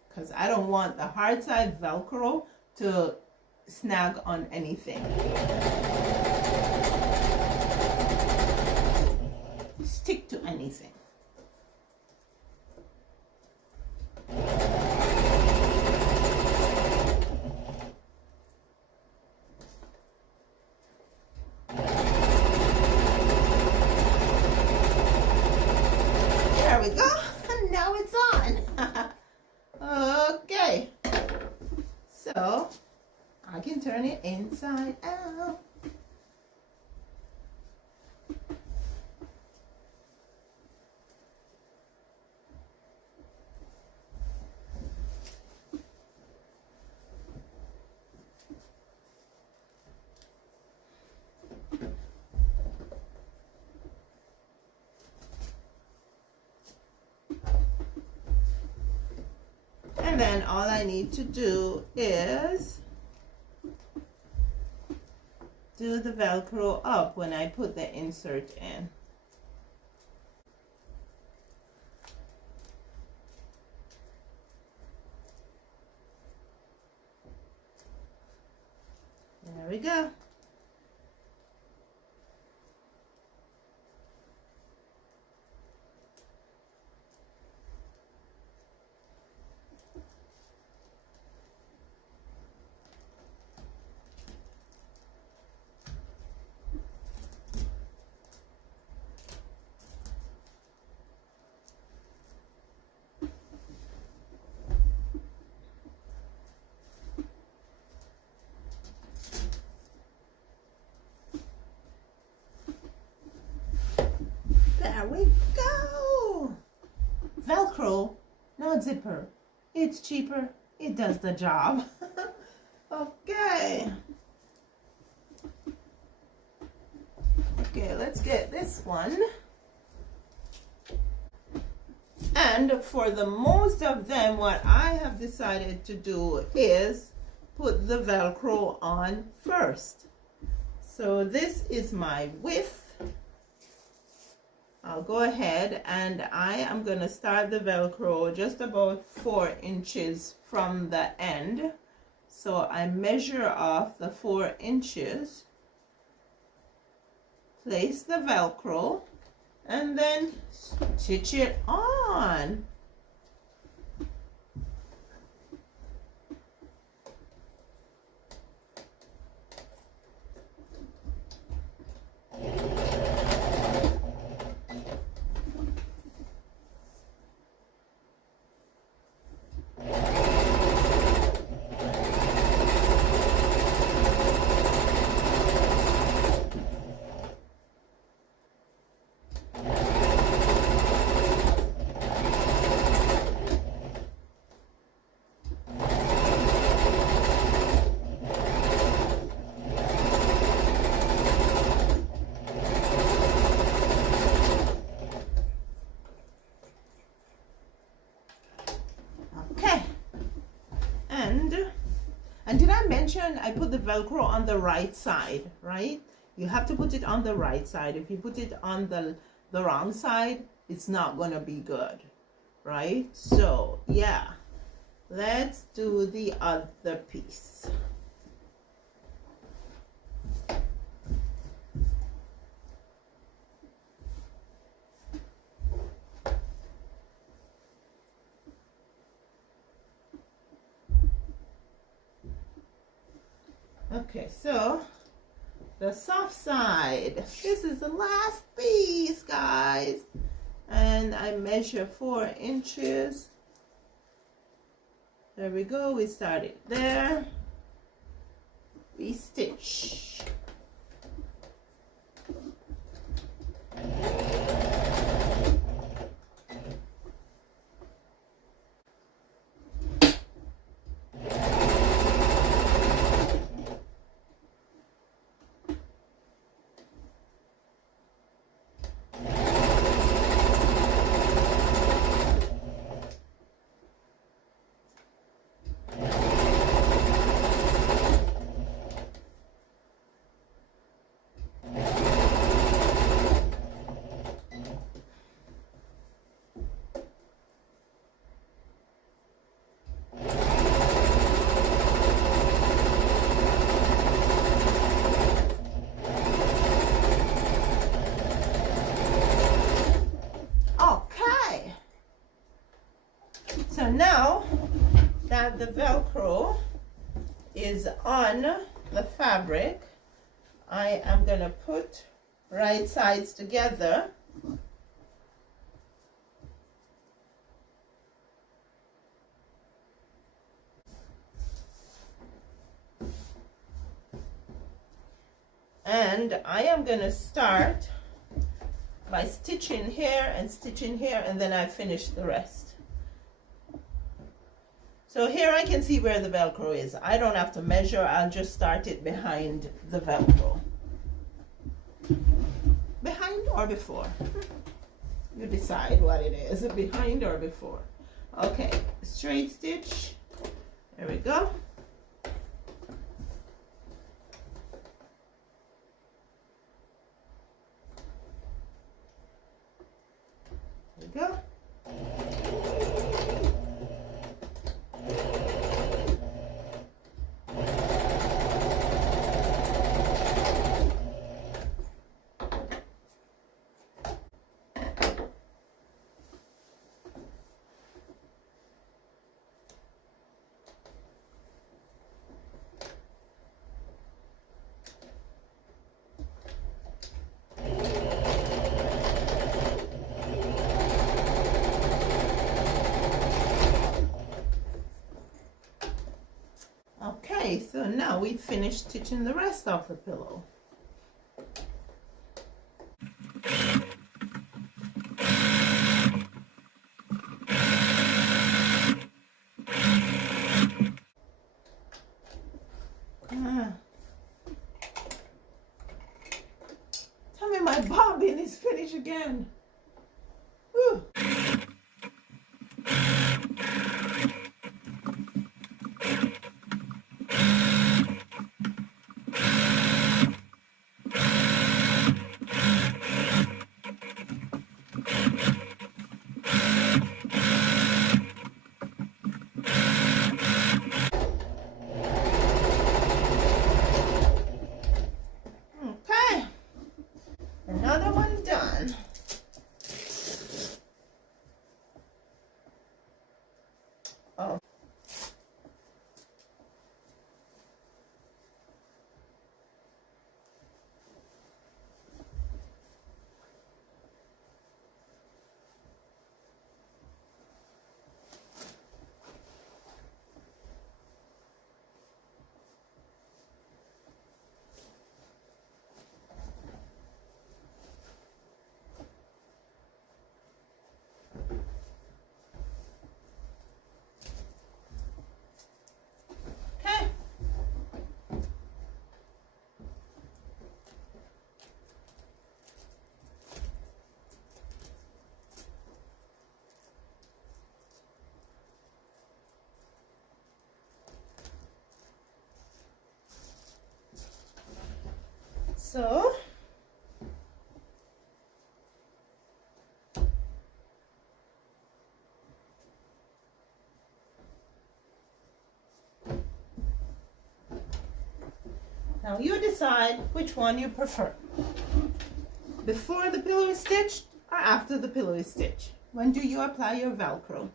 because I don't want the hard side Velcro to snag on anything. Stick to anything. There we go. Now it's on. Okay. So I can turn it inside out. And then all I need to do is do the Velcro up when I put the insert in. There we go. There we go. Velcro, not zipper. It's cheaper. It does the job. Okay. Okay, let's get this one. And for the most of them, what I have decided to do is put the Velcro on first. So this is my width. I'll go ahead and I am going to start the Velcro just about 4 inches from the end. So I measure off the 4 inches, place the Velcro, and then stitch it on. I mentioned I put the Velcro on the right side, right? You have to put it on the right side. If you put it on the wrong side, it's not gonna be good, right? So yeah, let's do the other piece. Okay, so the soft side. This is the last piece, guys. And I measure 4 inches. There we go. We started there. We stitch. Okay. So now that the Velcro is on the fabric, I am going to put right sides together. And I am going to start by stitching here and stitching here, and then I finish the rest. So here I can see where the Velcro is. I don't have to measure, I'll just start it behind the Velcro. Behind or before? You decide what it is, behind or before. Okay, straight stitch. There we go. There we go. Okay, so now we finished stitching the rest of the pillow. Tell me my bobbin is finished again. Whew. Okay, another one done. Oh. So now you decide which one you prefer. Before the pillow is stitched or after the pillow is stitched? When do you apply your Velcro?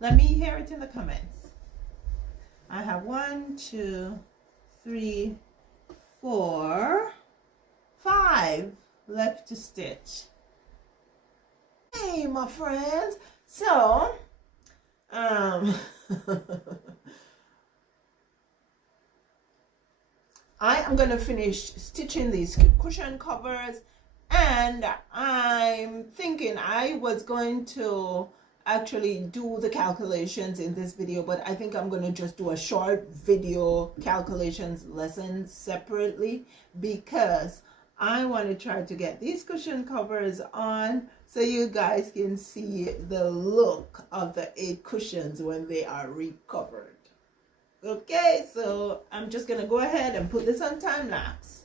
Let me hear it in the comments. I have 1, 2, 3, 4, 5 left to stitch. Hey, my friends. So, I am going to finish stitching these cushion covers, and I'm thinking I was going to actually do the calculations in this video, but I think I'm going to just do a short video calculations lesson separately, because I want to try to get these cushion covers on so you guys can see the look of the 8 cushions when they are recovered. Okay, so I'm just gonna go ahead and put this on time lapse.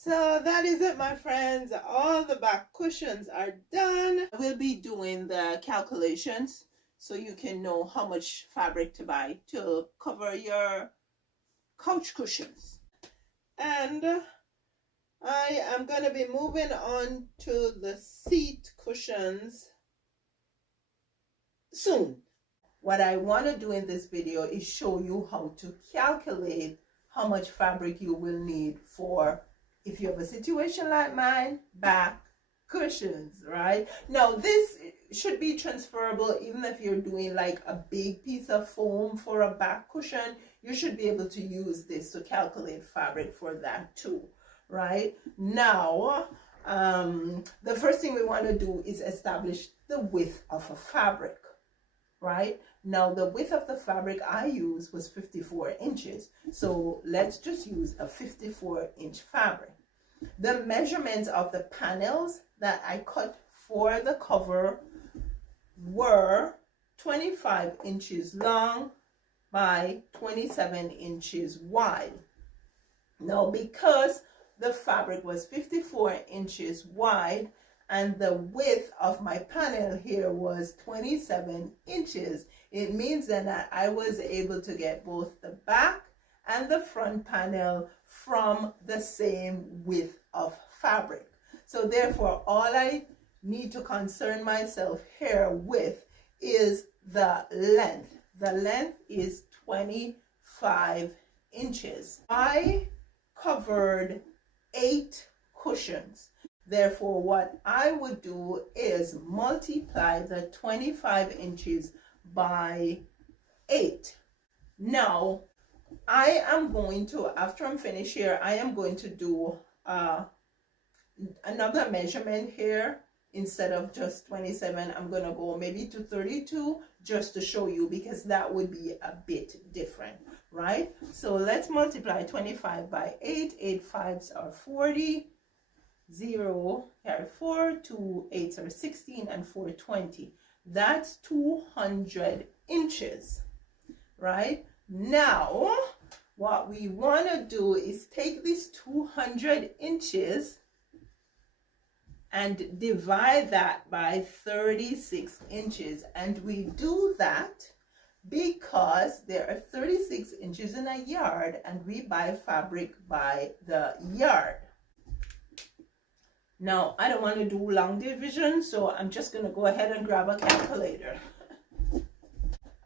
So that is it, my friends. All the back cushions are done. We'll be doing the calculations so you can know how much fabric to buy to cover your couch cushions. And I am going to be moving on to the seat cushions soon. What I want to do in this video is show you how to calculate how much fabric you will need for, if you have a situation like mine, back cushions, right? Now this should be transferable even if you're doing like a big piece of foam for a back cushion. You should be able to use this to calculate fabric for that too, right? Now, the first thing we want to do is establish the width of a fabric, right? Now the width of the fabric I used was 54 inches. So let's just use a 54-inch fabric. The measurements of the panels that I cut for the cover were 25 inches long by 27 inches wide. Now, because the fabric was 54 inches wide and the width of my panel here was 27 inches, it means that I was able to get both the back and the front panel from the same width of fabric. So therefore, all I need to concern myself here with is the length. The length is 25 inches. I covered 8 cushions. Therefore, what I would do is multiply the 25 inches by 8. Now, I am going to, after I'm finished here, I am going to do another measurement here instead of just 27. I'm gonna go maybe to 32 just to show you, because that would be a bit different, right? So let's multiply 25 by 8. 8 5s are 40, 0 carry 4, 2 8s are 16, and 4 20. That's 200 inches, right? Now what we want to do is take this 200 inches and divide that by 36 inches. And we do that because there are 36 inches in a yard, and we buy fabric by the yard. Now, I don't want to do long division, so I'm just going to go ahead and grab a calculator.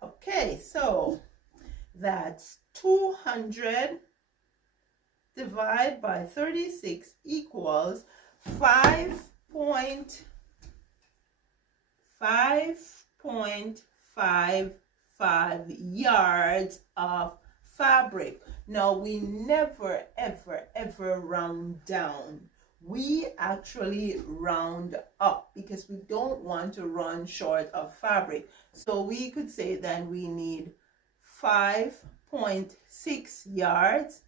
Okay, so that's 200 divided by 36 equals 5.55 yards of fabric. Now, we never, ever round down. We actually round up because we don't want to run short of fabric. So we could say then we need 5.6 yards,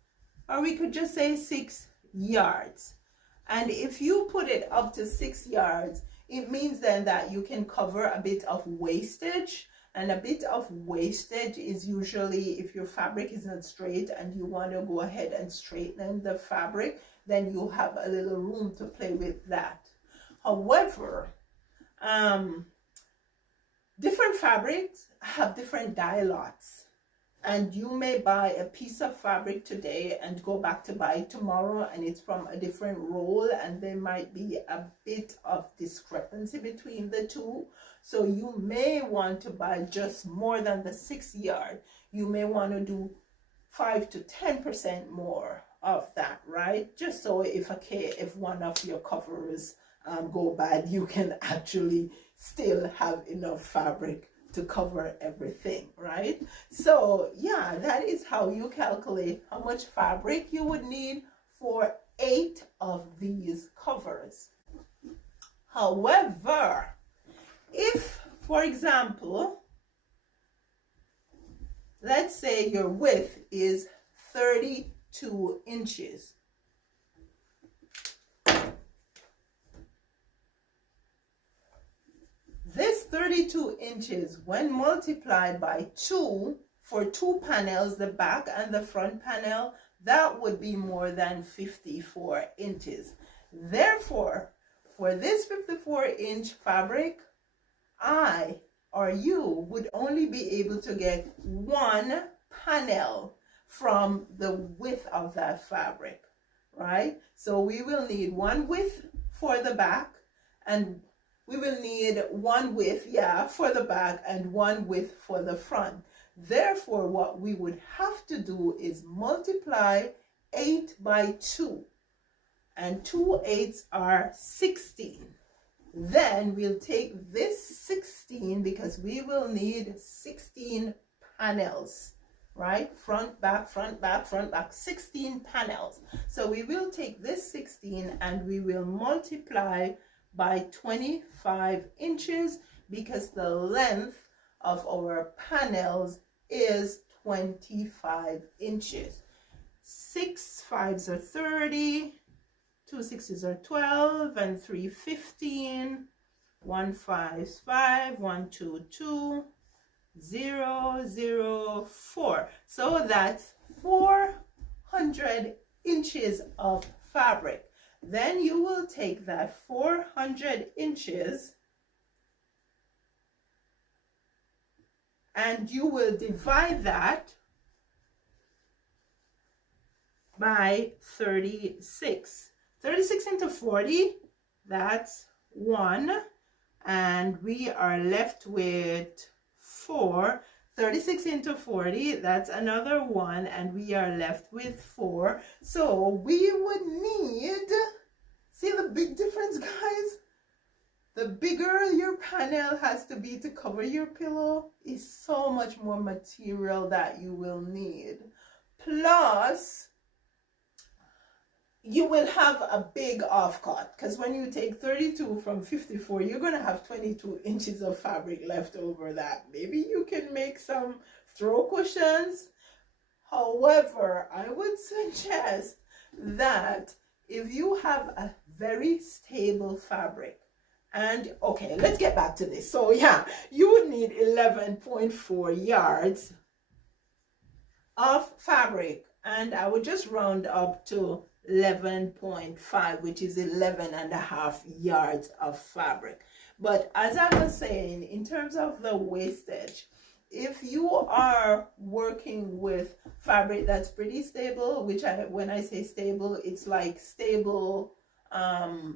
or we could just say 6 yards. And if you put it up to 6 yards, it means then that you can cover a bit of wastage. And a bit of wastage is usually if your fabric is not straight and you want to go ahead and straighten the fabric, then you have a little room to play with that. However, different fabrics have different dye lots. And you may buy a piece of fabric today and go back to buy it tomorrow, and it's from a different roll, and there might be a bit of discrepancy between the two. So you may want to buy just more than the 6 yard. You may want to do 5 to 10% more of that, right? Just so if one of your covers go bad, you can actually still have enough fabric to cover everything, right? So yeah, that is how you calculate how much fabric you would need for 8 of these covers. However, if, for example, let's say your width is 32 inches. This 32 inches, when multiplied by 2 for 2 panels, the back and the front panel, that would be more than 54 inches. Therefore, for this 54-inch fabric, I or you would only be able to get 1 panel from the width of that fabric, right? So we will need 1 width for the back, and we will need 1 width, for the back, and 1 width for the front. Therefore, what we would have to do is multiply 8 by 2. And 2 8s are 16. Then we'll take this 16, because we will need 16 panels, right? Front, back, 16 panels. So we will take this 16 and we will multiply by 25 inches, because the length of our panels is 25 inches. 6 5s are 30, 2 6s are 12, and 3 15, 1 5 5, 1 2 2, 0 0 4. So that's 400 inches of fabric. Then you will take that 400 inches and you will divide that by 36. 36 into 40, that's 1. And we are left with 4. 36 into 40, that's another 1, and we are left with 4. So we would need, see the big difference, guys? The bigger your panel has to be to cover your pillow is so much more material that you will need. Plus, you will have a big offcut, because when you take 32 from 54, you're going to have 22 inches of fabric left over. That maybe you can make some throw cushions. However, I would suggest that if you have a very stable fabric, and okay, let's get back to this. So yeah, you would need 11.4 yards of fabric, and I would just round up to 11.5, which is 11.5 yards of fabric. But as I was saying, in terms of the wastage, if you are working with fabric that's pretty stable, which when I say stable, it's like stable,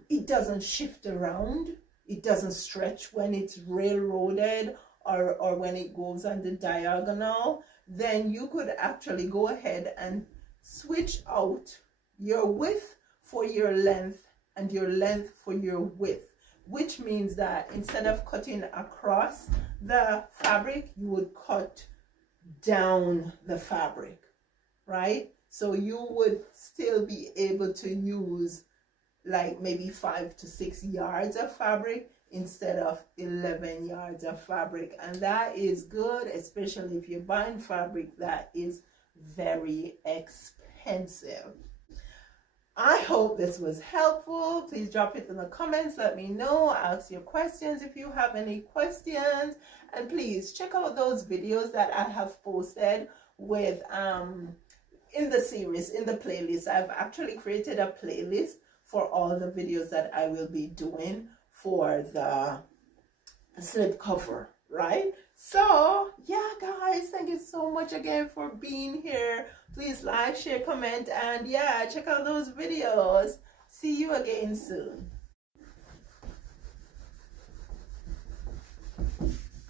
it doesn't shift around, it doesn't stretch when it's railroaded or when it goes on the diagonal, then you could actually go ahead and switch out your width for your length and your length for your width, which means that instead of cutting across the fabric, you would cut down the fabric, right? So you would still be able to use like maybe 5 to 6 yards of fabric instead of 11 yards of fabric. And that is good, especially if you're buying fabric that is very expensive. I hope this was helpful. Please drop it in the comments. Let me know. Ask your questions if you have any questions. And please check out those videos that I have posted with in the series, in the playlist. I've actually created a playlist for all the videos that I will be doing for the slip cover, right? So yeah, guys, thank you so much again for being here. Please like, share, comment, and yeah, check out those videos. See you again soon.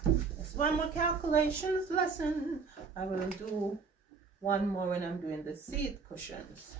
There's one more calculations lesson. I will do one more when I'm doing the seat cushions.